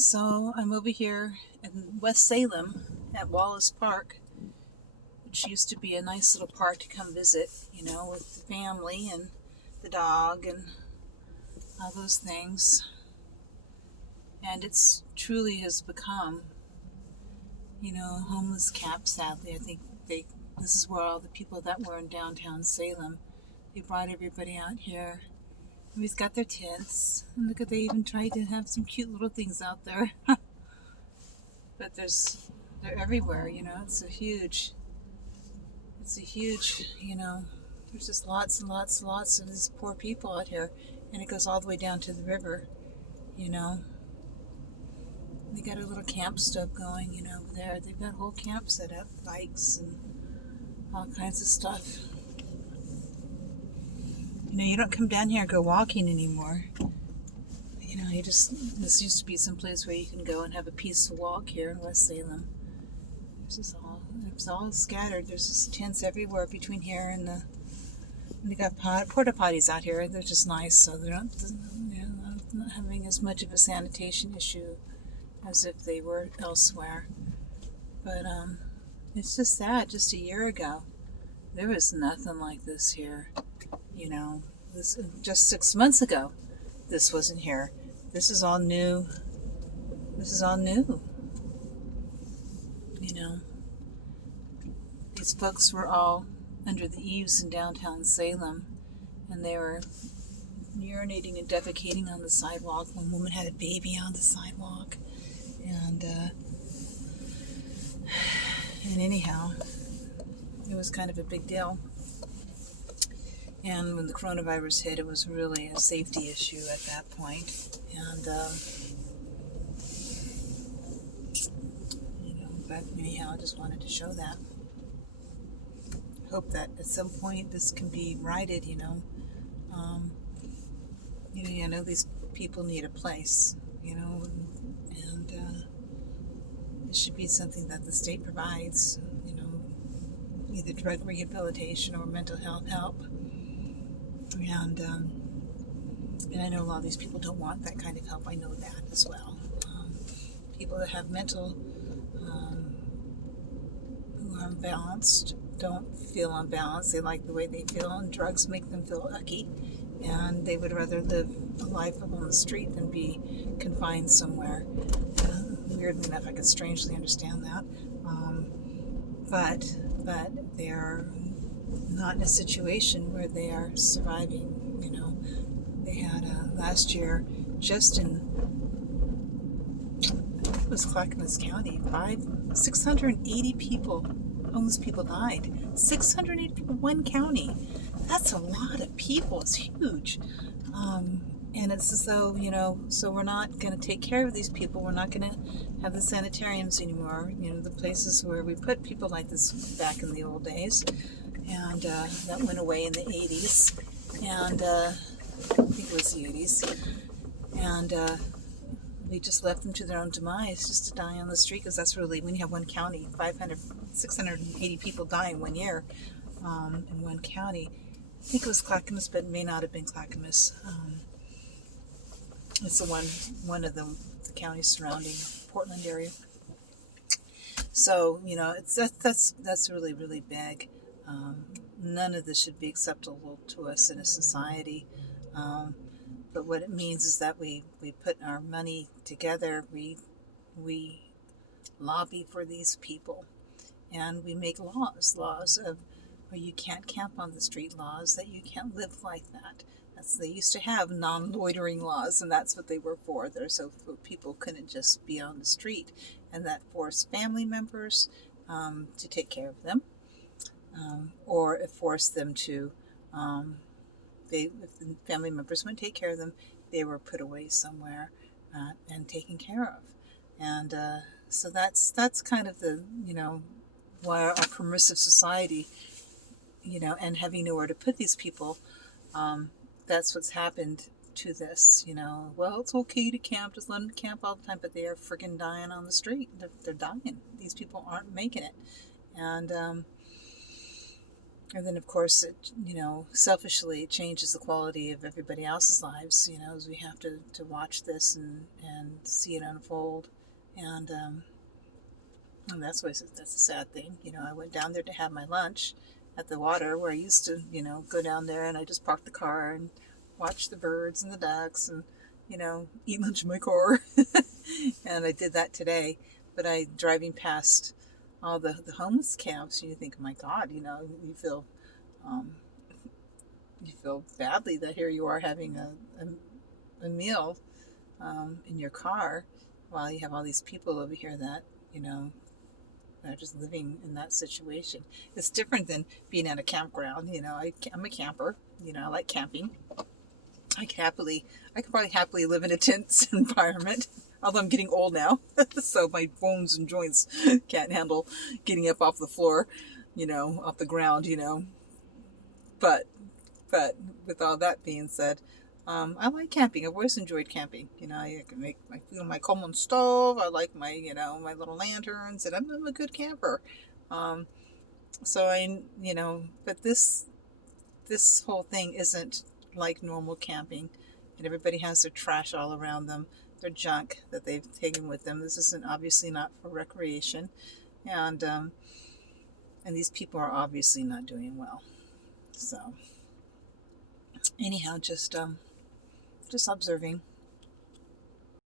So I'm over here in West Salem at Wallace Park, which used to be a nice little park to come visit, with the family and the dog and all those things. And it's truly has become, a homeless camp, sadly. I think this is where all the people that were in downtown Salem, they brought everybody out here. Everybody's got their tents. And look at, they even tried to have some cute little things out there. But they're everywhere, it's a huge, there's just lots and lots and lots of these poor people out here. And it goes all the way down to the river, you know. They got a little camp stove going, over there. They've got a whole camp set up, bikes and all kinds of stuff. You don't come down here and go walking anymore. This used to be some place where you can go and have a peaceful walk here in West Salem. It's all scattered. There's just tents everywhere between here and they got porta potties out here. They're just nice, so they're not having as much of a sanitation issue as if they were elsewhere. But it's just sad. Just a year ago, there was nothing like this here. This just 6 months ago, this wasn't here. This is all new. These folks were all under the eaves in downtown Salem, and they were urinating and defecating on the sidewalk. One woman had a baby on the sidewalk, and anyhow, it was kind of a big deal. And when the coronavirus hit, it was really a safety issue at that point. And, but anyhow, I just wanted to show that. Hope that at some point this can be righted, I know these people need a place, and it should be something that the state provides, either drug rehabilitation or mental health help. And I know a lot of these people don't want that kind of help. I know that as well. People that have mental, who are unbalanced, don't feel unbalanced. They like the way they feel, and drugs make them feel icky. And they would rather live a life on the street than be confined somewhere. Weirdly enough, I could strangely understand that. But they're not in a situation where they are surviving. They had last year, just in Clackamas County, 680 people, homeless people died. 680 people, one county. That's a lot of people. It's huge. And it's as though, so we're not going to take care of these people. We're not going to have the sanitariums anymore, the places where we put people like this back in the old days. And that went away in the 80s. And I think it was the 80s. And we just left them to their own demise, just to die on the street, because that's really, when you have one county, 680 people die in 1 year in one county. I think it was Clackamas, but it may not have been Clackamas. It's the one of the counties surrounding Portland area. So, that's really, really big. None of this should be acceptable to us in a society. But what it means is that we put our money together, we lobby for these people, and we make laws of where you can't camp on the street, laws that you can't live like that. They used to have non-loitering laws, and that's what they were for. They're so people couldn't just be on the street, and that forced family members to take care of them, or it forced them to, if the family members wouldn't take care of them, they were put away somewhere and taken care of. And so that's kind of the, why our permissive society, and having nowhere to put these people, that's what's happened to this, Well, it's okay to camp, just let them camp all the time, but they are freaking dying on the street. They're dying. These people aren't making it. And And then, of course, it, selfishly it changes the quality of everybody else's lives, as we have to watch this and see it unfold. And, and that's a sad thing. I went down there to have my lunch at the water where I used to, go down there, and I just parked the car and watch the birds and the ducks and, eat lunch in my car. And I did that today. But driving past all the homeless camps, you think, my God, you feel um, you feel badly that here you are having a meal in your car while you have all these people over here that, they're just living in that situation. It's different than being at a campground. I'm a camper. I like camping. I could probably happily live in a tent environment. Although I'm getting old now, so my bones and joints can't handle getting up off the floor, off the ground, But, but with all that being said, I like camping. I've always enjoyed camping. I can make my common stove. I like my, my little lanterns, and I'm a good camper. Um, so but this whole thing isn't like normal camping, and everybody has their trash all around them, their junk that they've taken with them. This isn't obviously not for recreation, and these people are obviously not doing well. So anyhow, just observing.